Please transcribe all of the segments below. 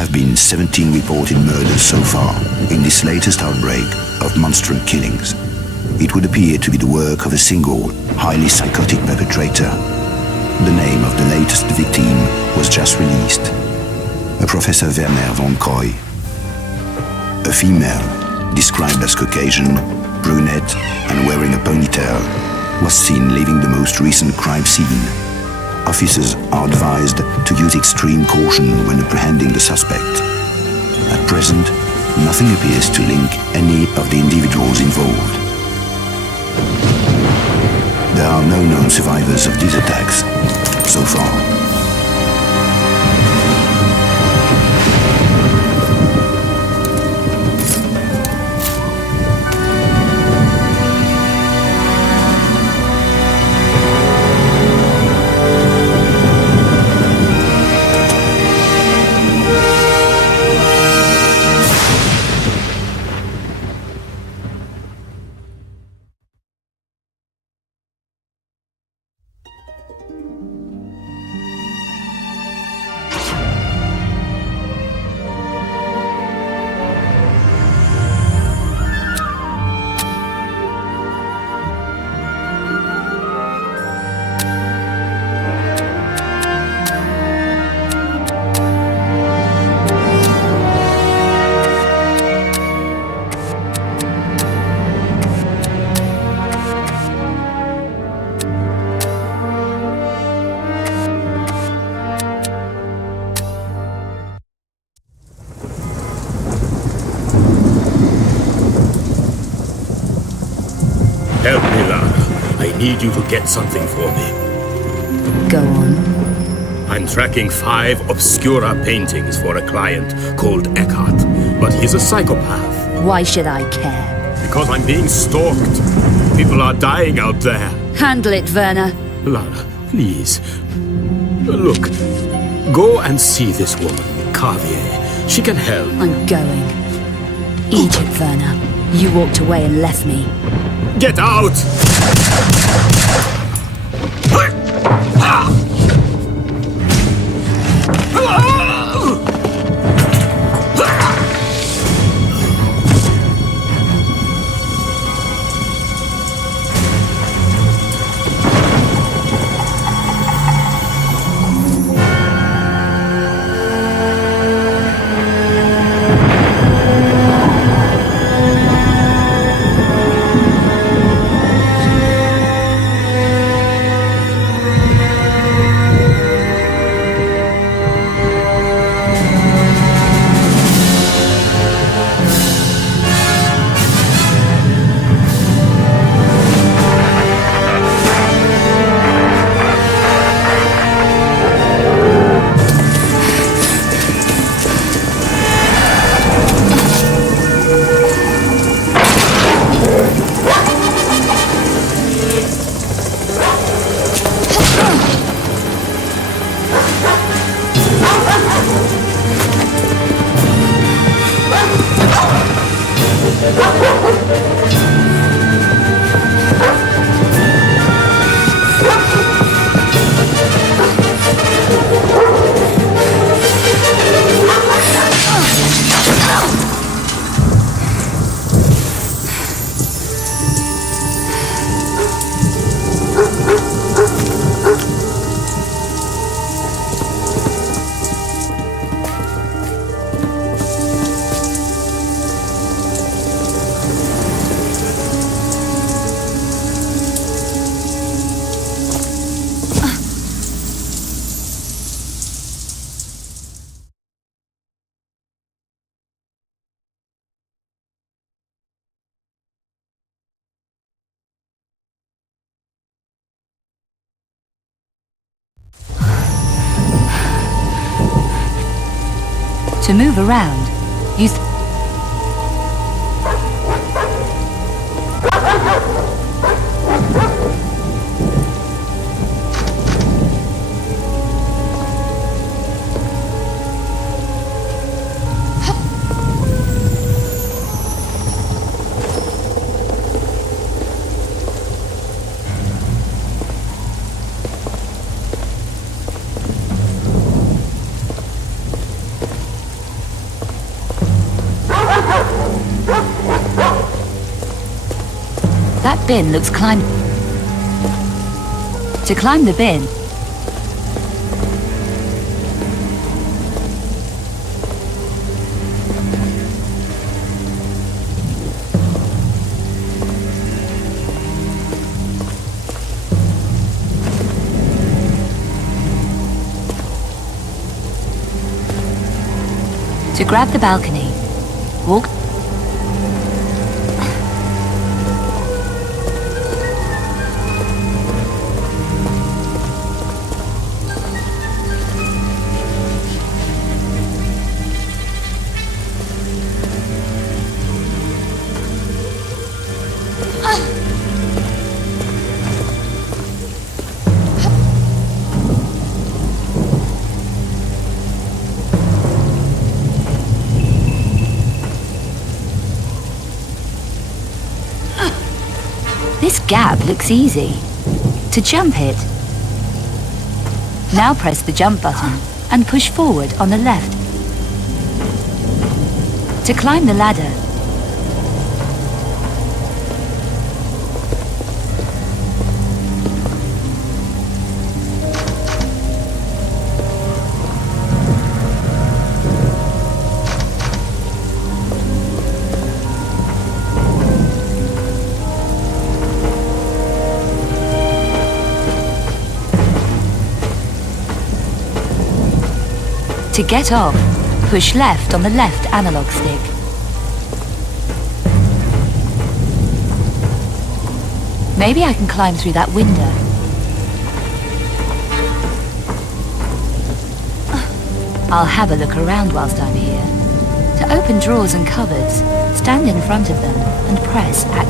have been 17 reported murders so far in this latest outbreak of monstrous killings. It would appear to be the work of a single, highly psychotic perpetrator. The name of the latest victim was just released. A Professor Werner von Croy. A female, described as Caucasian, brunette, and wearing a ponytail, was seen leaving the most recent crime scene. Officers are advised to use extreme caution when apprehending the suspect. At present, nothing appears to link any of the individuals involved. There are no known survivors of these attacks so far. Help me, Lara. I need you to get something for me. Go on. I'm tracking 5 obscura paintings for a client called Eckhart, but he's a psychopath. Why should I care? Because I'm being stalked. People are dying out there. Handle it, Werner. Lara, please. Look, go and see this woman, Carvier. She can help. I'm going. Egypt, Werner. You walked away and left me. Get out! To move around, use... bin looks climb... To climb the bin, to grab the balcony, walk... This gap looks easy. To jump it. Now press the jump button and push forward on the left. To climb the ladder, to get off, push left on the left analog stick. Maybe I can climb through that window. I'll have a look around whilst I'm here. To open drawers and cupboards, stand in front of them and press at...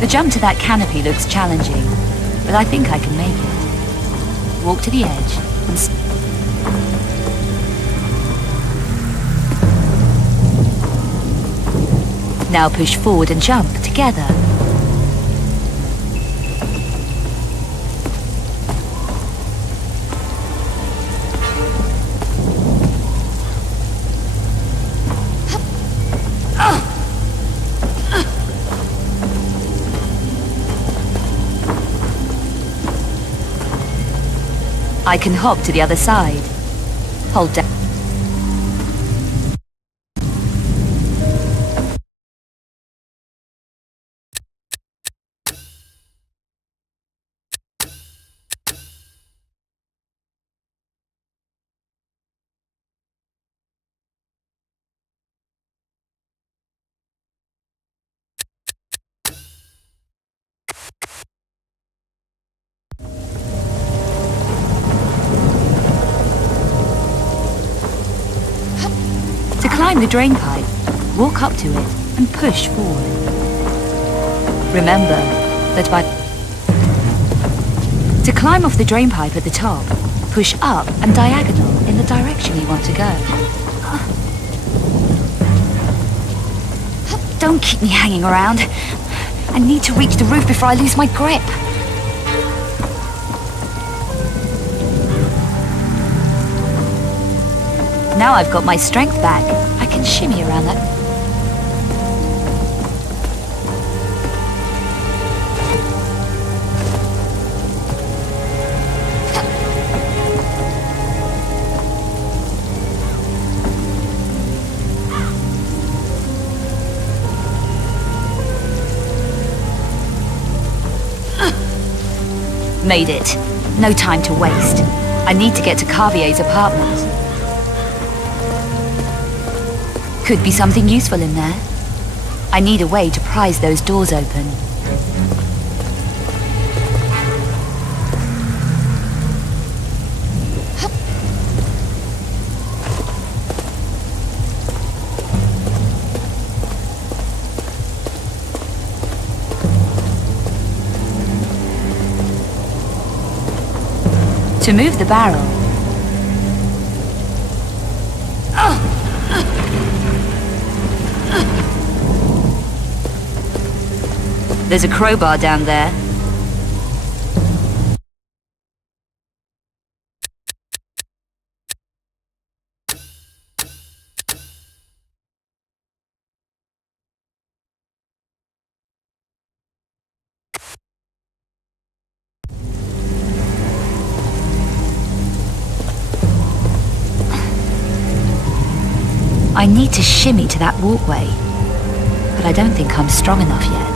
The jump to that canopy looks challenging, but I think I can make it. Walk to the edge and... Now push forward and jump together. I can hop to the other side. Hold down. To climb the drain pipe, walk up to it and push forward. Remember that to climb off the drain pipe at the top, push up and diagonal in the direction you want to go. Don't keep me hanging around. I need to reach the roof before I lose my grip. Now I've got my strength back. I can shimmy around that. Made it. No time to waste. I need to get to Carvier's apartment. Could be something useful in there. I need a way to prise those doors open. To move the barrel, there's a crowbar down there. I need to shimmy to that walkway, but I don't think I'm strong enough yet.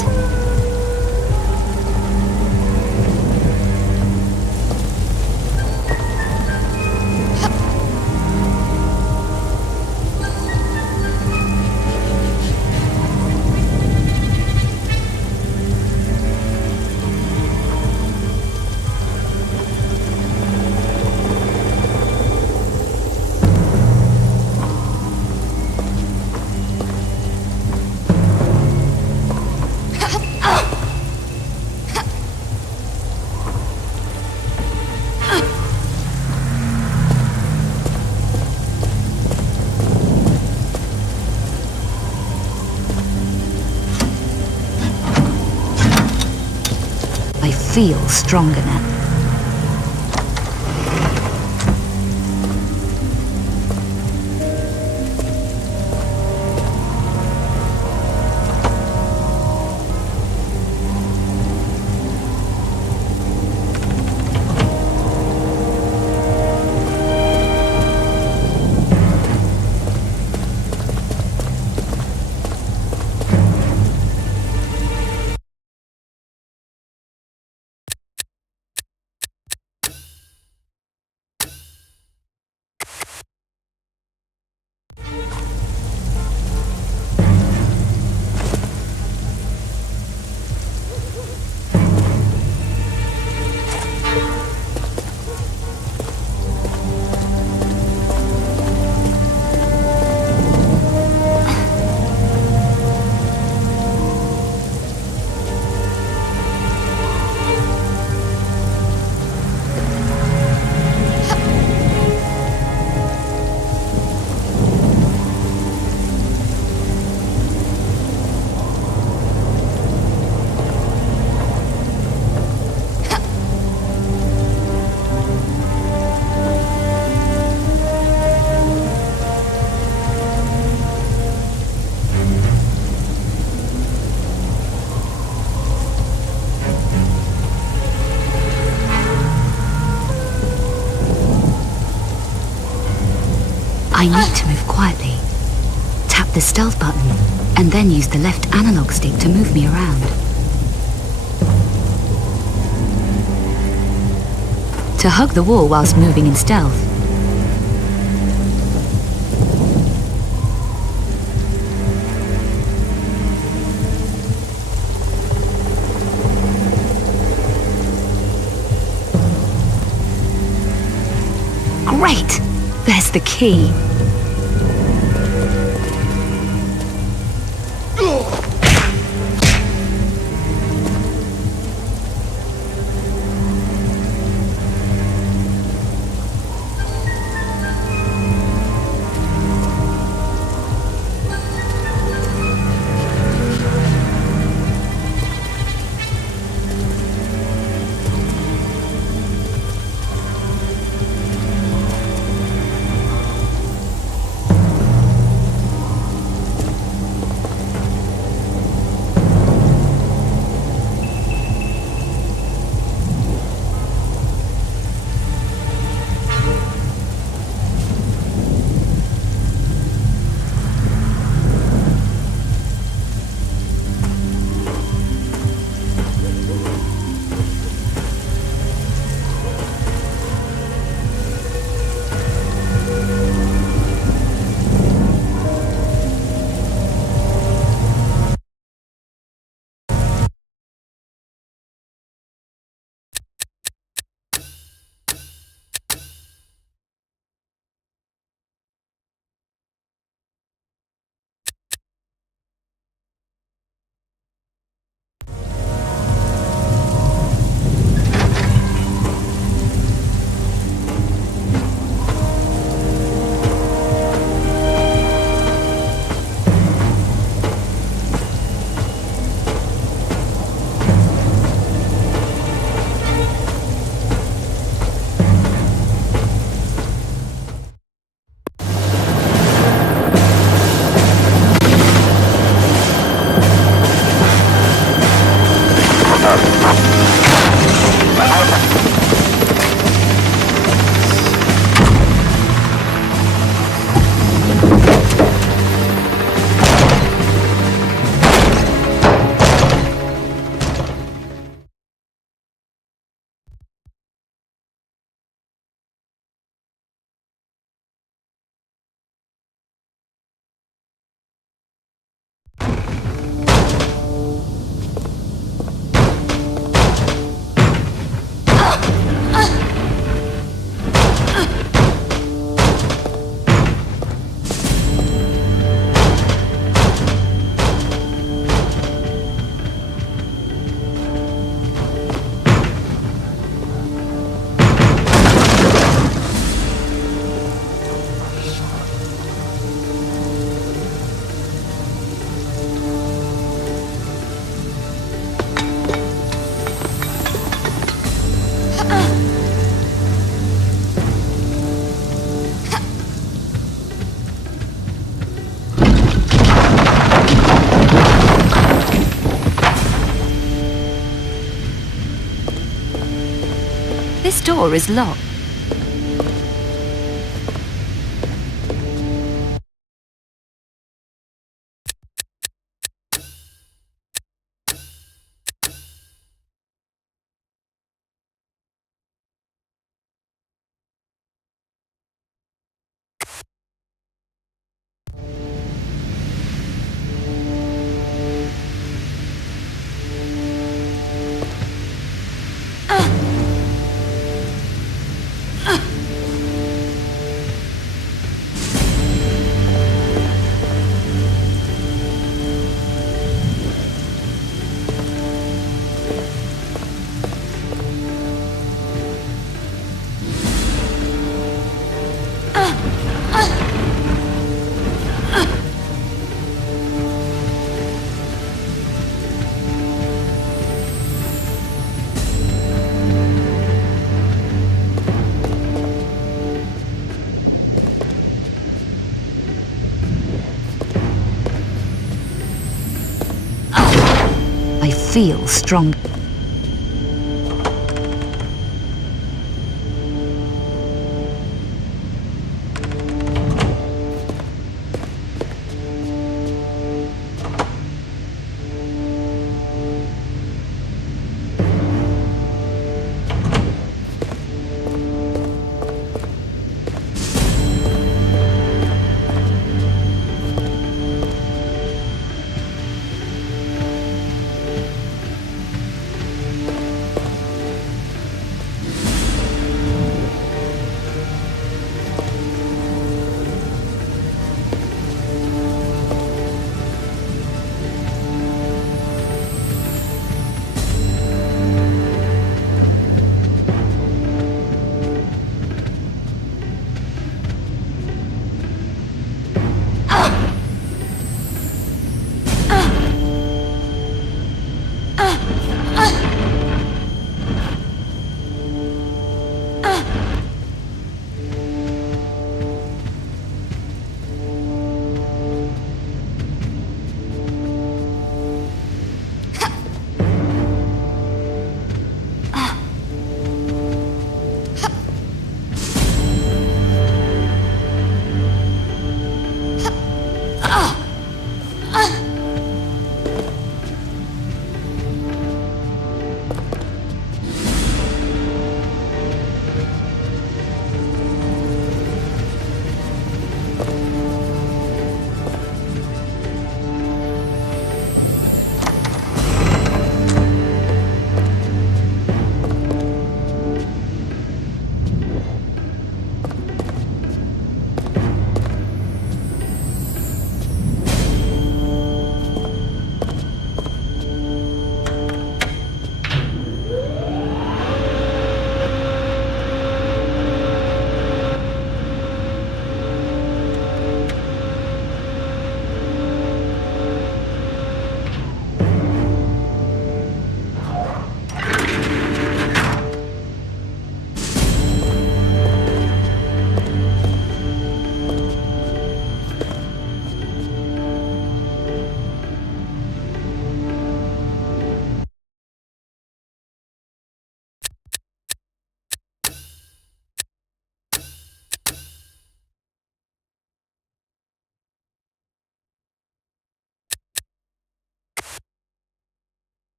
I feel stronger now. I need to move quietly. Tap the stealth button, and then use the left analog stick to move me around. To hug the wall whilst moving in stealth. Great! There's the key. This door is locked. I feel strong.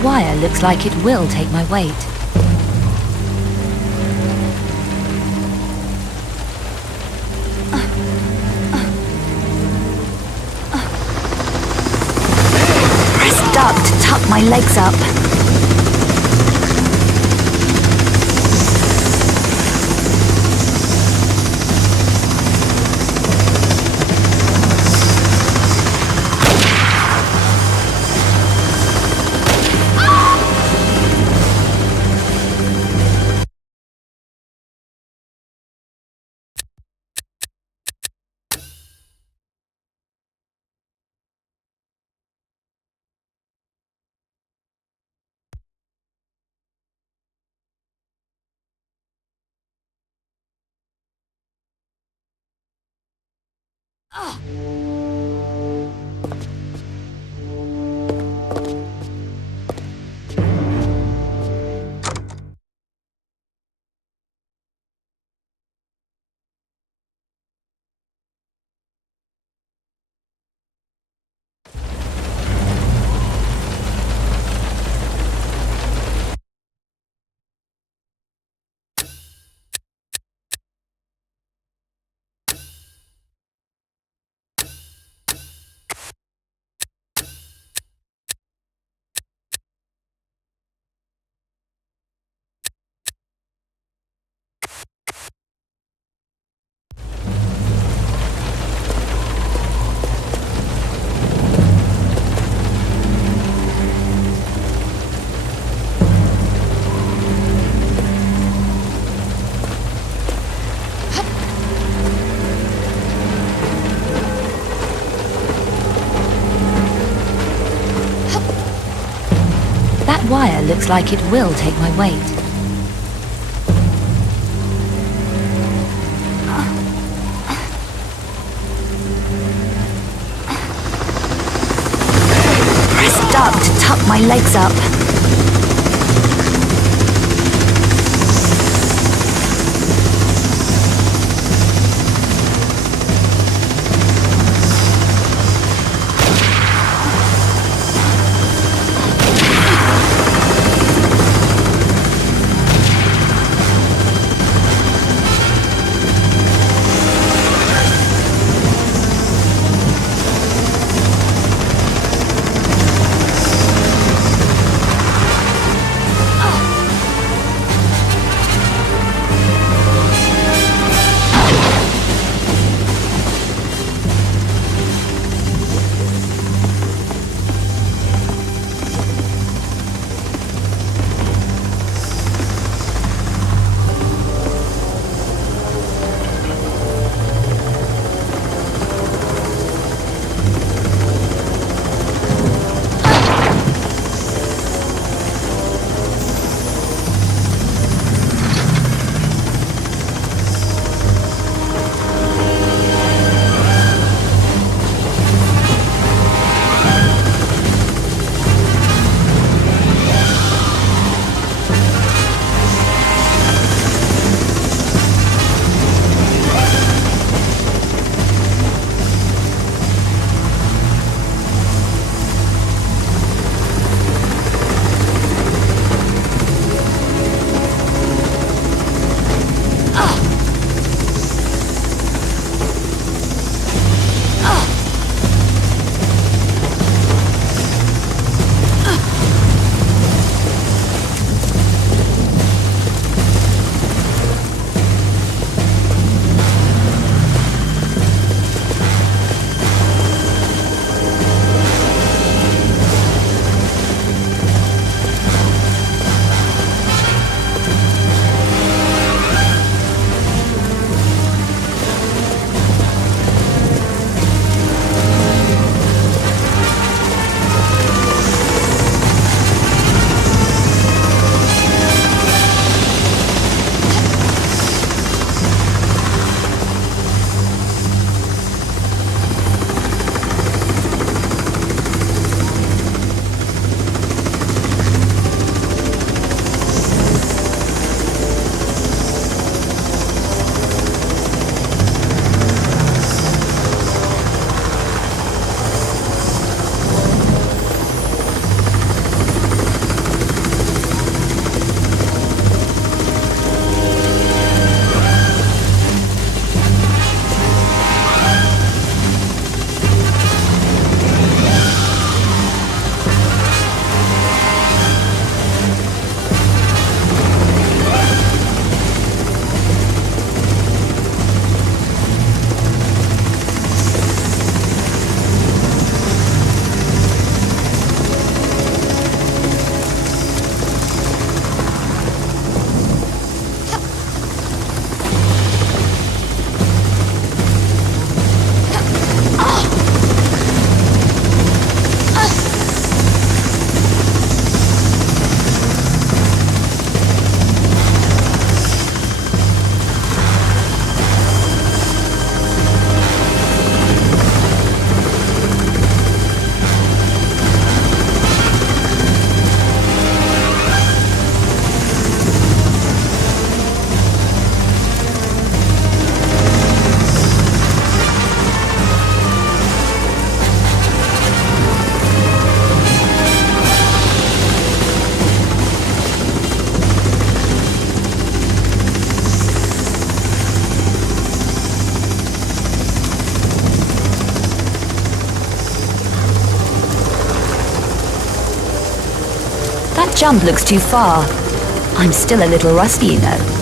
That wire looks like it will take my weight. Press duck to tuck my legs up. That wire looks like it will take my weight. Press duck to tuck my legs up. jump looks too far. I'm still a little rusty, you know.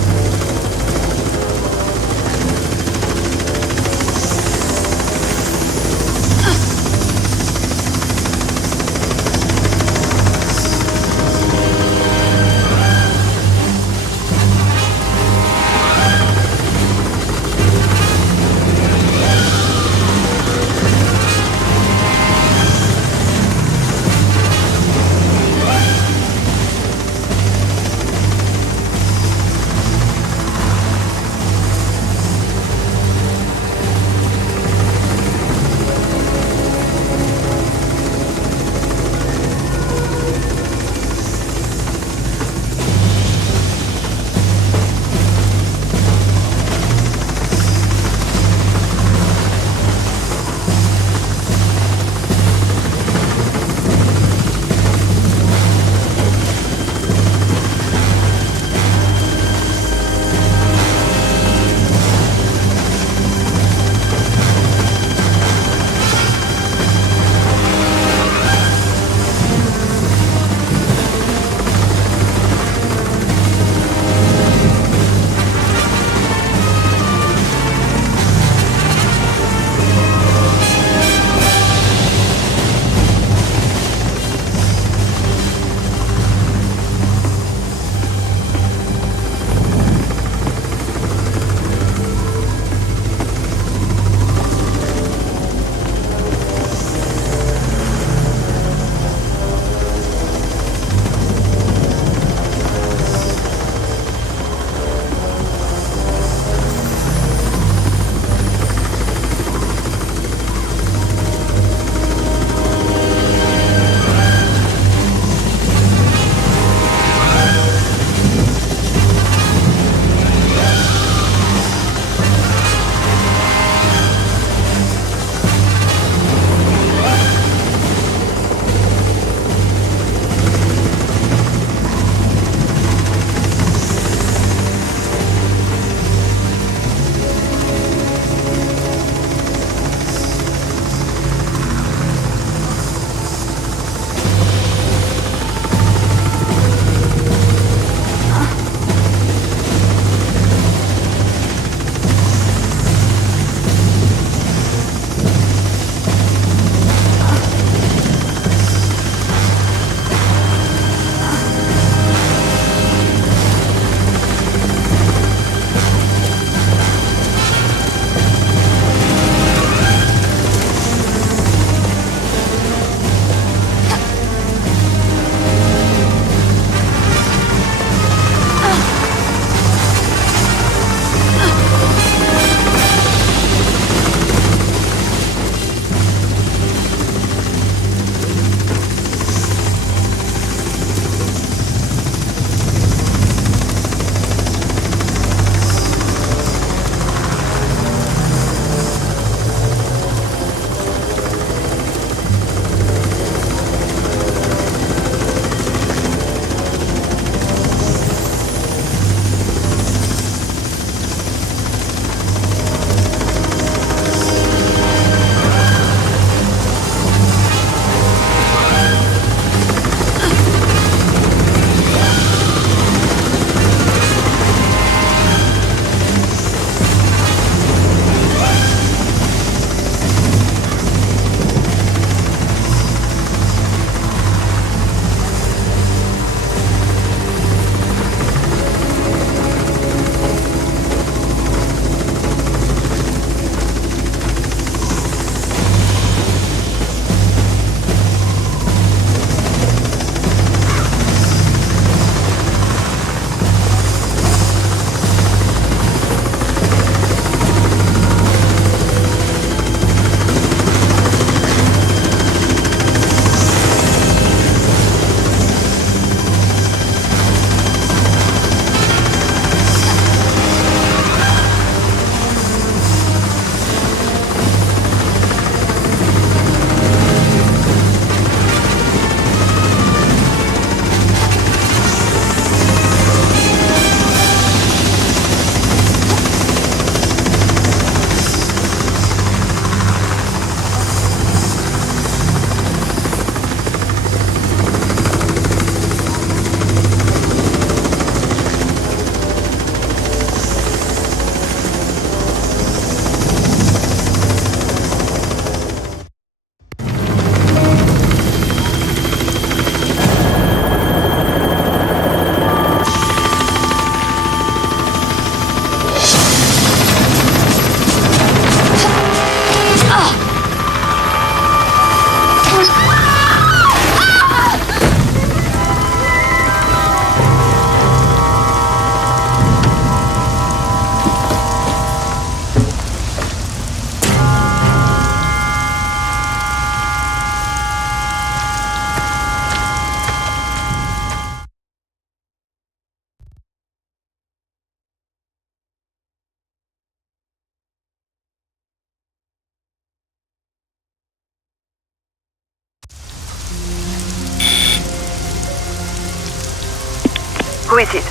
Who is it?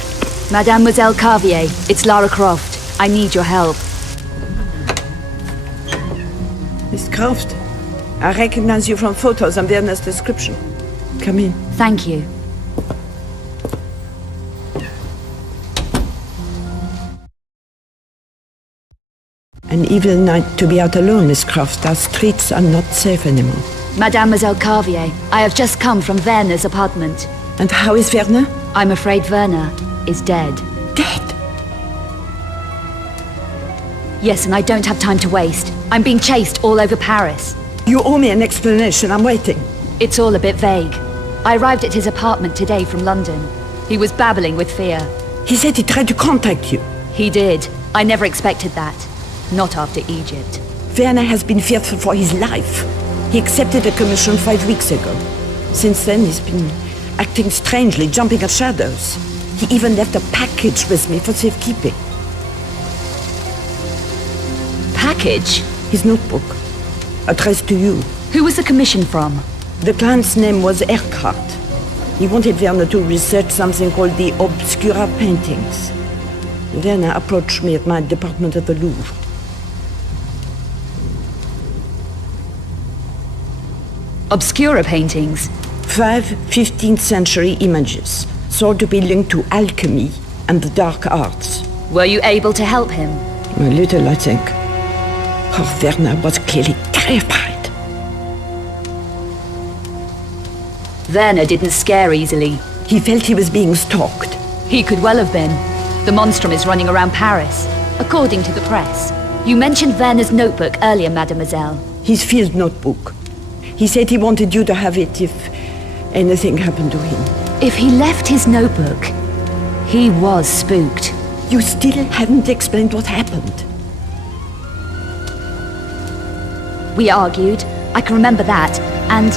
Mademoiselle Carvier, it's Lara Croft. I need your help. Miss Croft, I recognize you from photos and Werner's description. Come in. Thank you. An evil night to be out alone, Miss Croft. Our streets are not safe anymore. Mademoiselle Carvier, I have just come from Werner's apartment. And how is Werner? I'm afraid Werner is dead. Dead? Yes, and I don't have time to waste. I'm being chased all over Paris. You owe me an explanation. I'm waiting. It's all a bit vague. I arrived at his apartment today from London. He was babbling with fear. He said he tried to contact you. He did. I never expected that. Not after Egypt. Werner has been fearful for his life. He accepted a commission 5 weeks ago. Since then, he's been acting strangely, jumping at shadows. He even left a package with me for safekeeping. Package? His notebook, addressed to you. Who was the commission from? The client's name was Eckhart. He wanted Werner to research something called the Obscura paintings. Werner approached me at my department at the Louvre. Obscura paintings? 5 15th century images, thought to be linked to alchemy and the dark arts. Were you able to help him? A little, I think. Poor Werner was clearly terrified. Werner didn't scare easily. He felt he was being stalked. He could well have been. The monstrum is running around Paris, according to the press. You mentioned Werner's notebook earlier, mademoiselle. His field notebook. He said he wanted you to have it if anything happened to him. If he left his notebook, he was spooked. You still haven't explained what happened. We argued, I can remember that, and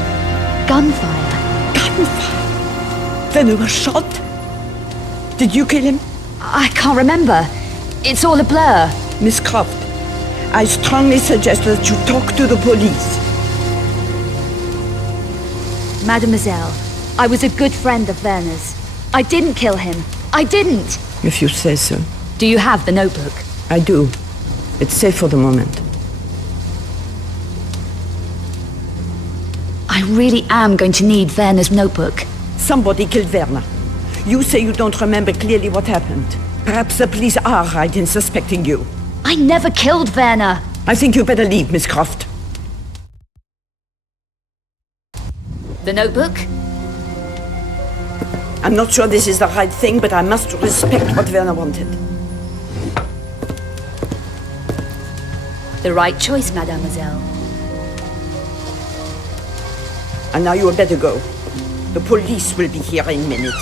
gunfire. Gunfire? Werner was shot? Did you kill him? I can't remember. It's all a blur. Miss Croft, I strongly suggest that you talk to the police. Mademoiselle, I was a good friend of Werner's. I didn't kill him. I didn't. If you say so. Do you have the notebook? I do. It's safe for the moment. I really am going to need Werner's notebook. Somebody killed Werner. You say you don't remember clearly what happened. Perhaps the police are right in suspecting you. I never killed Werner. I think you better leave, Miss Croft. The notebook? I'm not sure this is the right thing, but I must respect what Werner wanted. The right choice, mademoiselle. And now you had better go. The police will be here in a minute.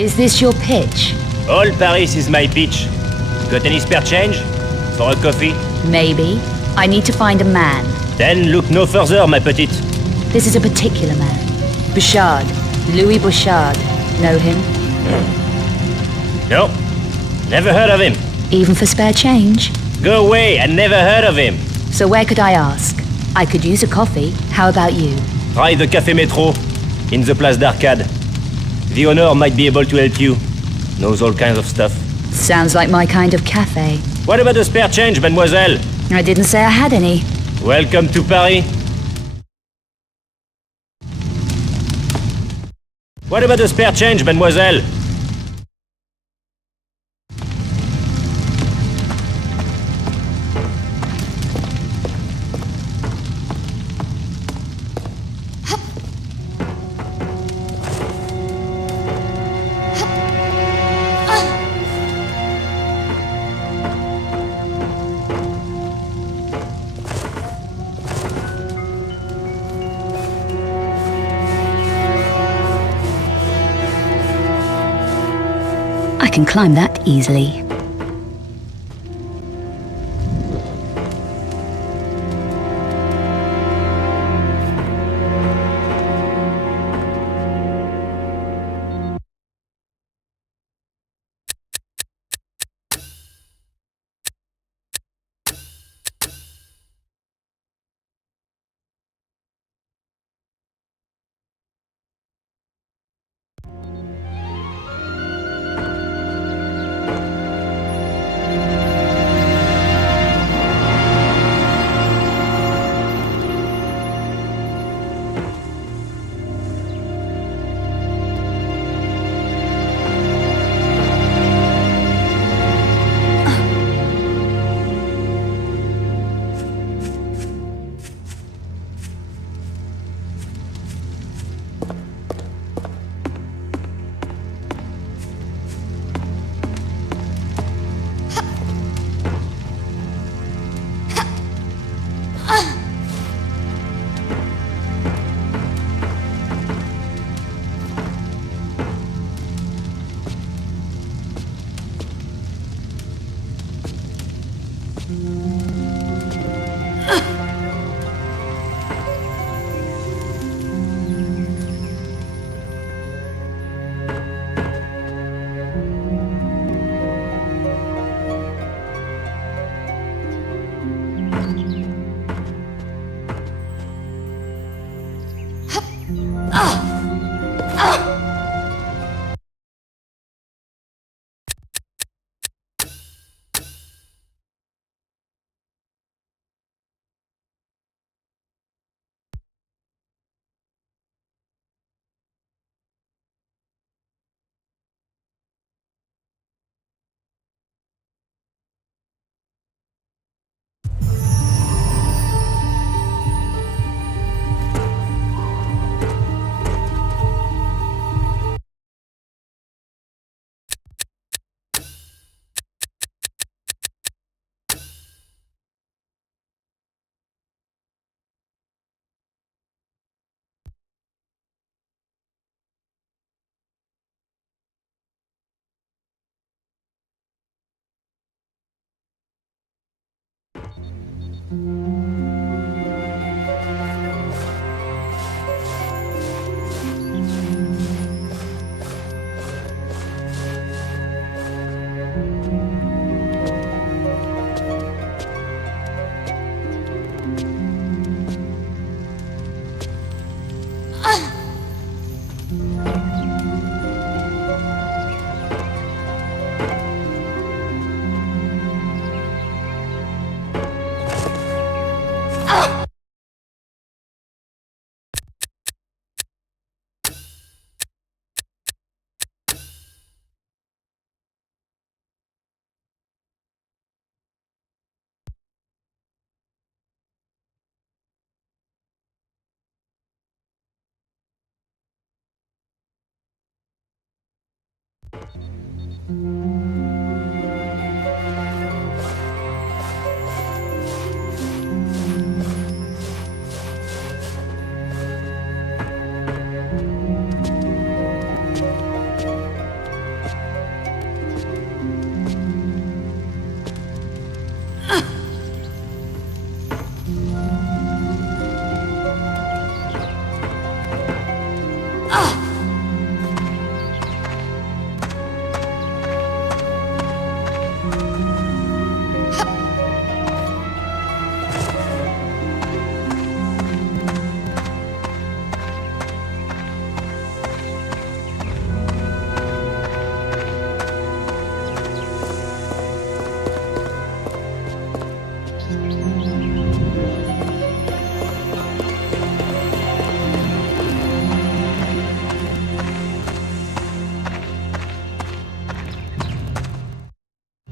Is this your pitch? All Paris is my pitch. Got any spare change? For a coffee? Maybe. I need to find a man. Then look no further, ma petite. This is a particular man. Bouchard. Louis Bouchard. Know him? No. Never heard of him. Even for spare change? Go away, I never heard of him. So where could I ask? I could use a coffee. How about you? Try the Café Métro, in the Place d'Arcade. The owner might be able to help you. Knows all kinds of stuff. Sounds like my kind of cafe. What about the spare change, mademoiselle? I didn't say I had any. Welcome to Paris. What about the spare change, mademoiselle? I can climb that easily.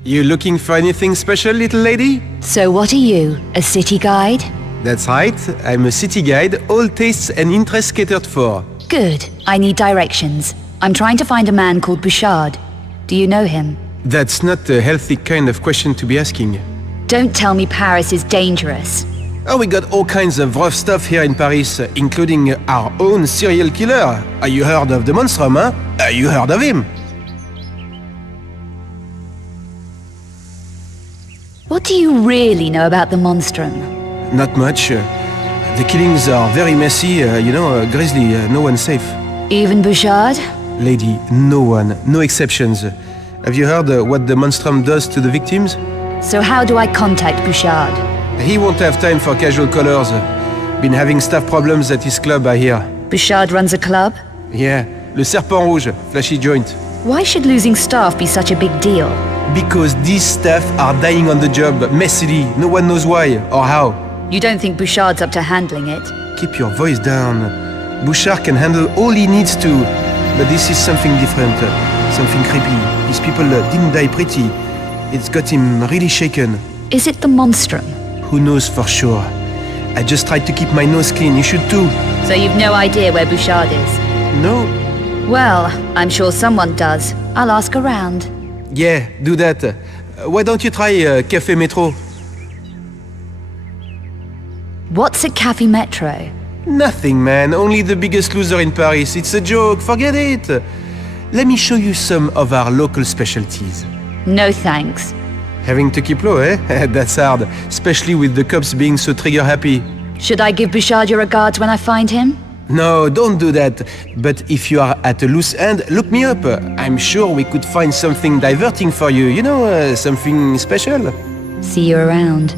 You looking for anything special, little lady? So what are you, a city guide? That's right, I'm a city guide, all tastes and interests catered for. Good. I need directions. I'm trying to find a man called Bouchard. Do you know him? That's not a healthy kind of question to be asking. Don't tell me Paris is dangerous. Oh, we got all kinds of rough stuff here in Paris, including our own serial killer. Are you heard of the Monstrum, huh? Are you heard of him? What do you really know about the Monstrum? Not much. The killings are very messy, grisly, no one's safe. Even Bouchard? Lady, no one, no exceptions. Have you heard what the Monstrum does to the victims? So how do I contact Bouchard? He won't have time for casual callers. Been having staff problems at his club, I hear. Bouchard runs a club? Yeah, Le Serpent Rouge, flashy joint. Why should losing staff be such a big deal? Because these staff are dying on the job, messily, no one knows why or how. You don't think Bouchard's up to handling it? Keep your voice down. Bouchard can handle all he needs to, but this is something different, something creepy. These people didn't die pretty. It's got him really shaken. Is it the Monstrum? Who knows for sure? I just tried to keep my nose clean, you should too. So you've no idea where Bouchard is? No? Well, I'm sure someone does. I'll ask around. Yeah, do that. Why don't you try Café Metro? What's at Café Metro? Nothing, man. Only the biggest loser in Paris. It's a joke. Forget it. Let me show you some of our local specialties. No thanks. Having to keep low, eh? That's hard. Especially with the cops being so trigger-happy. Should I give Bouchard your regards when I find him? No, don't do that. But if you are at a loose end, look me up. I'm sure we could find something diverting for you. You know, something special. See you around.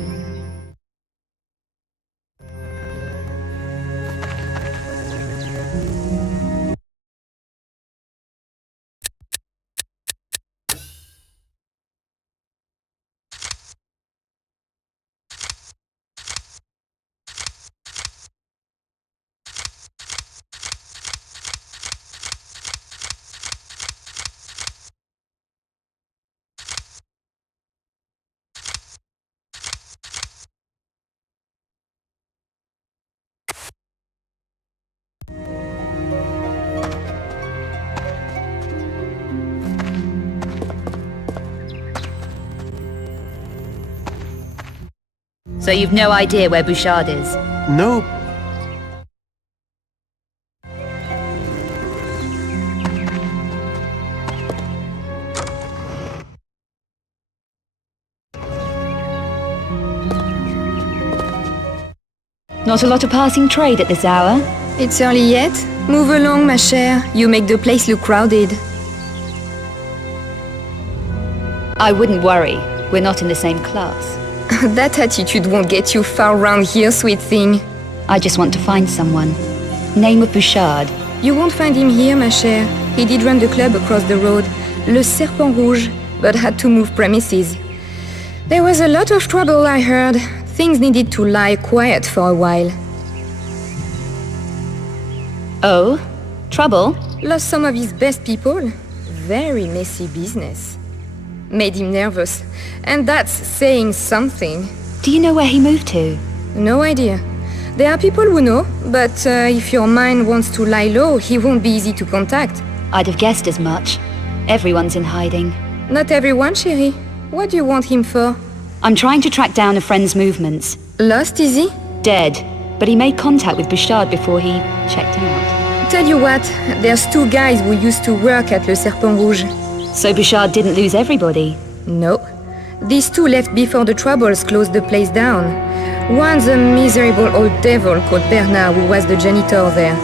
So you've no idea where Bouchard is? No. Not a lot of passing trade at this hour. It's early yet? Move along, ma chère. You make the place look crowded. I wouldn't worry. We're not in the same class. That attitude won't get you far round here, sweet thing. I just want to find someone. Name of Bouchard. You won't find him here, ma chère. He did run the club across the road, Le Serpent Rouge, but had to move premises. There was a lot of trouble, I heard. Things needed to lie quiet for a while. Oh? Trouble? Lost some of his best people. Very messy business. Made him nervous. And that's saying something. Do you know where he moved to? No idea. There are people who know, but if your mind wants to lie low, he won't be easy to contact. I'd have guessed as much. Everyone's in hiding. Not everyone, chérie. What do you want him for? I'm trying to track down a friend's movements. Lost, is he? Dead. But he made contact with Bouchard before he checked out. Tell you what, there's two guys who used to work at Le Serpent Rouge. So Bouchard didn't lose everybody? No. These two left before the troubles closed the place down. One's a miserable old devil called Bernard, who was the janitor there.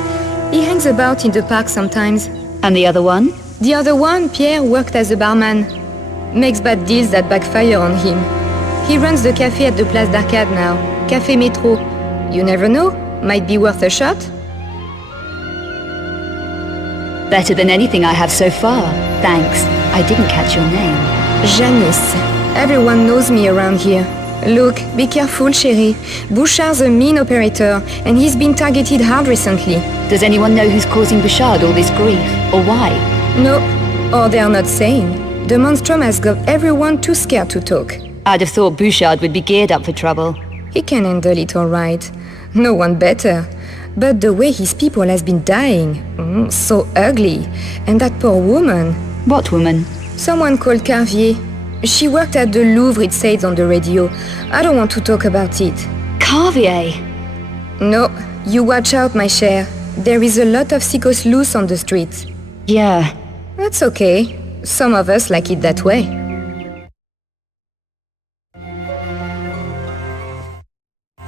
He hangs about in the park sometimes. And the other one? The other one, Pierre, worked as a barman. Makes bad deals that backfire on him. He runs the cafe at the Place d'Arcade now. Café Metro. You never know, might be worth a shot. Better than anything I have so far. Thanks. I didn't catch your name. Janice. Everyone knows me around here. Look, be careful, chérie. Bouchard's a mean operator, and he's been targeted hard recently. Does anyone know who's causing Bouchard all this grief, or why? No, or they're not saying. The monstrum has got everyone too scared to talk. I'd have thought Bouchard would be geared up for trouble. He can handle it all right. No one better. But the way his people has been dying, so ugly. And that poor woman. What woman? Someone called Carvier. She worked at the Louvre, it says on the radio. I don't want to talk about it. Carvier? No, you watch out, my cher. There is a lot of sickos loose on the streets. Yeah. That's okay. Some of us like it that way.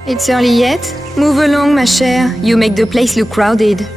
It's early yet? Move along, ma chère. You make the place look crowded.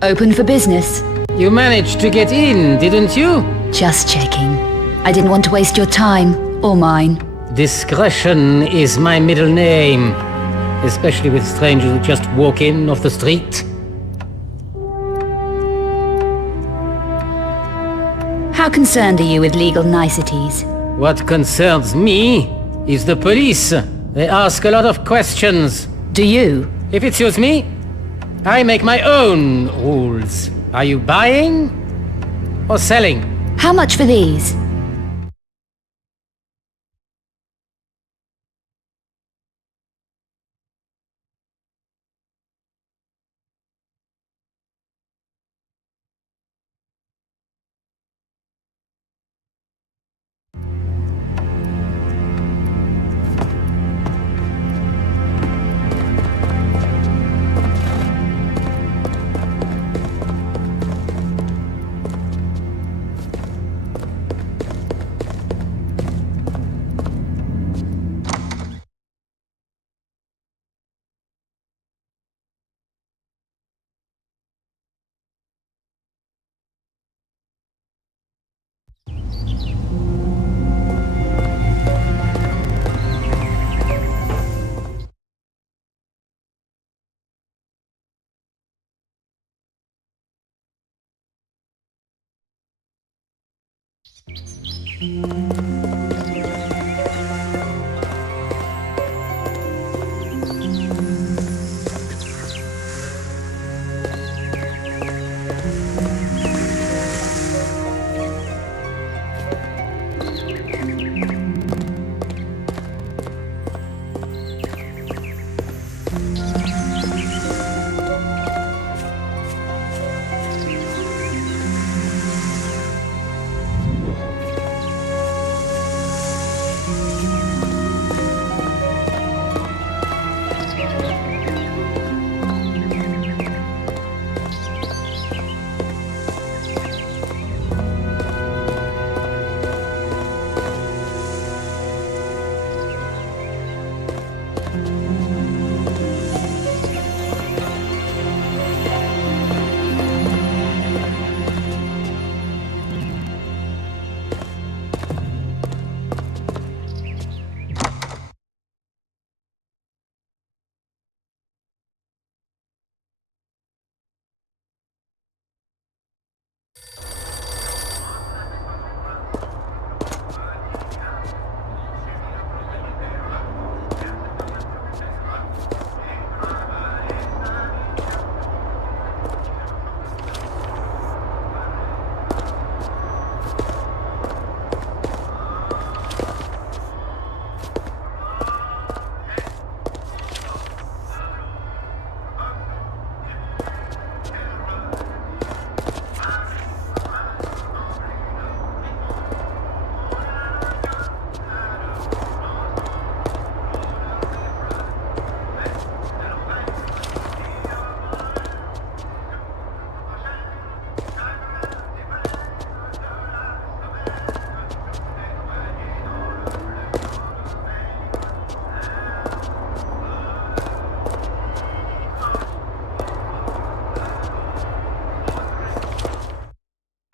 Open for business. You managed to get in, didn't you? Just checking. I didn't want to waste your time, or mine. Discretion is my middle name, especially with strangers who just walk in off the street. How concerned are you with legal niceties? What concerns me is the police. They ask a lot of questions. Do you? If it suits me, I make my own rules. Are you buying or selling? How much for these?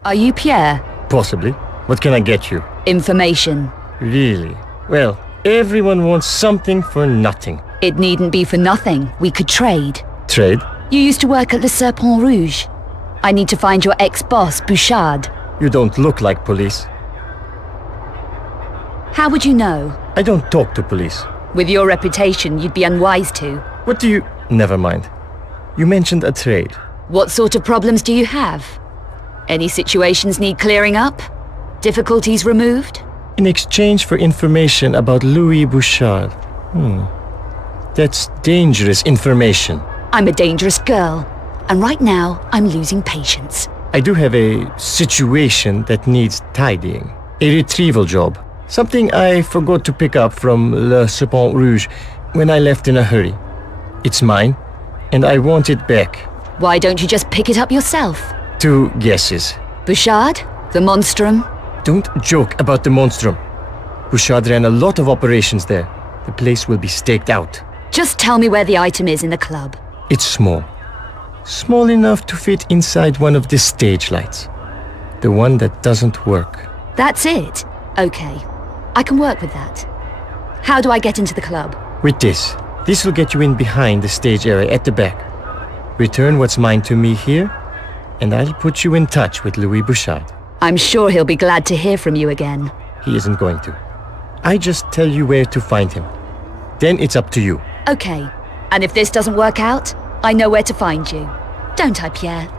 Are you Pierre? Possibly. What can I get you? Information. Really? Well, everyone wants something for nothing. It needn't be for nothing. We could trade. Trade? You used to work at Le Serpent Rouge. I need to find your ex-boss, Bouchard. You don't look like police. How would you know? I don't talk to police. With your reputation, you'd be unwise to. What do you... Never mind. You mentioned a trade. What sort of problems do you have? Any situations need clearing up? Difficulties removed? In exchange for information about Louis Bouchard. That's dangerous information. I'm a dangerous girl, and right now I'm losing patience. I do have a situation that needs tidying. A retrieval job. Something I forgot to pick up from Le Serpent Rouge when I left in a hurry. It's mine, and I want it back. Why don't you just pick it up yourself? 2 guesses. Bouchard? The Monstrum? Don't joke about the Monstrum. Bouchard ran a lot of operations there. The place will be staked out. Just tell me where the item is in the club. It's small. Small enough to fit inside one of the stage lights. The one that doesn't work. That's it? Okay. I can work with that. How do I get into the club? With this. This will get you in behind the stage area at the back. Return what's mine to me here, and I'll put you in touch with Louis Bouchard. I'm sure he'll be glad to hear from you again. He isn't going to. I just tell you where to find him. Then it's up to you. Okay. And if this doesn't work out, I know where to find you. Don't I, Pierre?